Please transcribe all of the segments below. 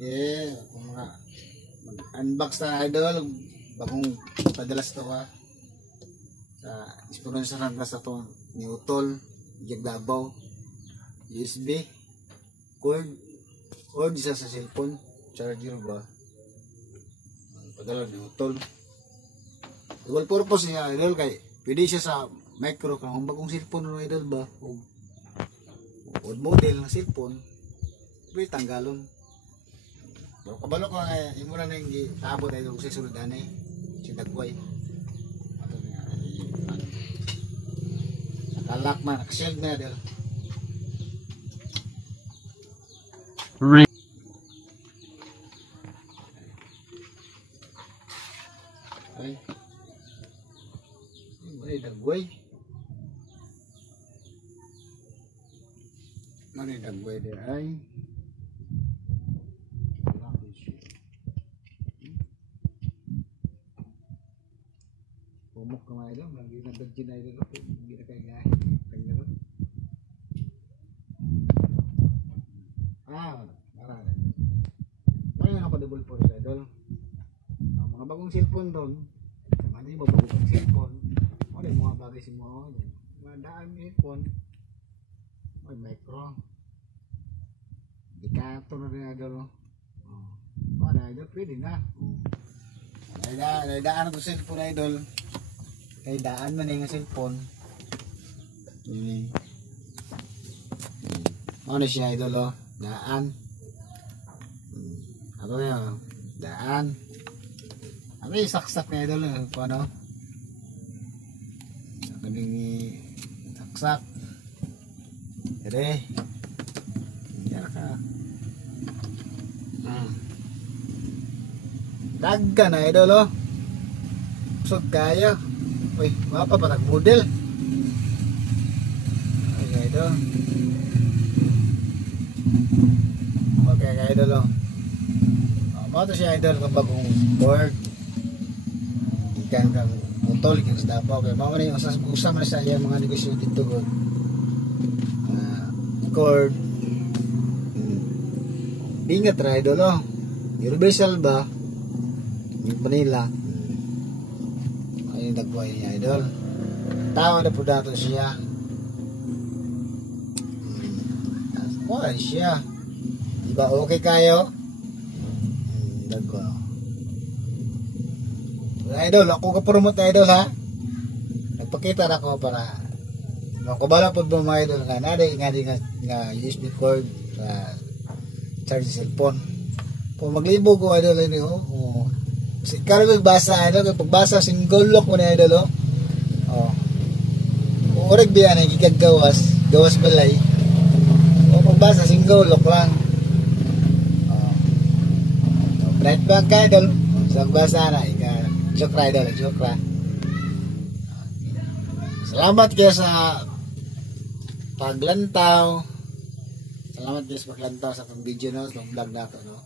Sige, kung mga unbox na idol, bagong padalas to ha. Sa sponsor na sa to ni Utol, Jagdabaw, USB, cord isa sa cellphone, charger ba? Padala ni Utol. Dual purpose niya idol kay pwede siya sa micro kung bagong cellphone no idol ba? Old model ng cellphone, pwede tanggalon. Pero kabalo ko nga, yung muna na yung tabot ay sa sunod anay, si Dagway. Nakalak man, nakashield na dahil. Ay, ay Dagway. Ano yung Dagway din ay? Pumok ka mga idol, lagi na dagin na idol, hindi na kayo gaya, tanggalon. Marami. Kaya nga pa double port idol. Mga bagong cellphone doon, ano yung bagong cellphone, ano yung mga bagay si mo, mga daan cellphone, may micro, dikato na rin idol. Ano idol, pwede na. Naidaan na ito cellphone idol. Kay daan man yung cellphone. Ano siya idol oh? Daan. Ano yun? Daan. Ano yung saksak na idol oh? Paano? Kaming saksak. Ere. Yan ka. Dagga na idol oh. Pusog kaya. Uy, mapa pa nag-model. Ay, idol. Okay, idol oh. Mga ito siya idol ng bagong board. Ikan kang utol, ikan sa Davao. Kaya mga na yung usam na sa iya mga negosyo dito ko. Cord. Bingat na idol oh. Universal ba? Yung Manila. Ayun Dagway niya idol. Tao na po dato siya. Wala siya. Diba okay kayo? Dagway. Idol, ako ka-promote idol ha. Nagpakita na ako para makubala po ba mga idol nga naday nga USB cord sa charge cellphone. Kung maglibo ko idol ini oh. Kalau magbasa idol, pagbasa single lock mo na idol oh. Oreg biya na gawas balay. O pagbasa single lock lang. Bright bang ka idol. Sa pagbasa na joke idol, joke ra. Salamat kayo sa paglantaw. Salamat kayo sa paglantaw sa itong video no, sa vlog na ito no.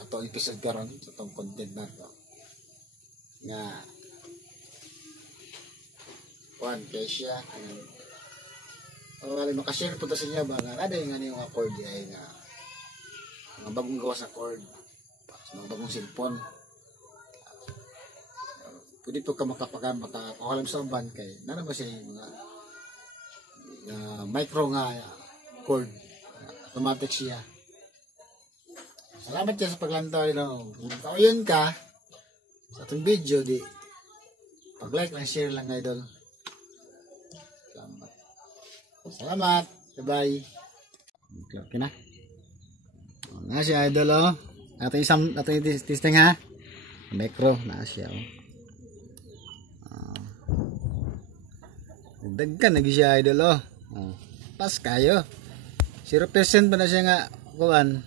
Atong episode karon sa itong content na ito. Nga kuan kay siya makashare po ta sa inyo ba nga ada yung ano yung accord ay nga mga bagong gawa sa accord mga bagong cellphone pwede po ka makapalam sa uban kay nana ba siya mga micro nga cord automatic siya. Salamat kayo sa paglantaw kung kauyan ka sa itong video di pag-like lang, share lang idol. Salamat. Bye-bye. Okay na. Na siya idol oh. Ating testing ha. Micro na siya oh. Daggan lagi siya idol oh. Pas kayo. 0% pa na siya nga kuan.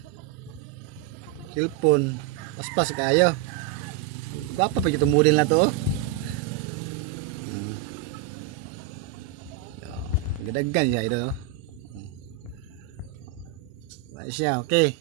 Cellphone. Pas kayo. Gwapa pa itong model na to oh. Daggan siya idol oh. Siya, okay.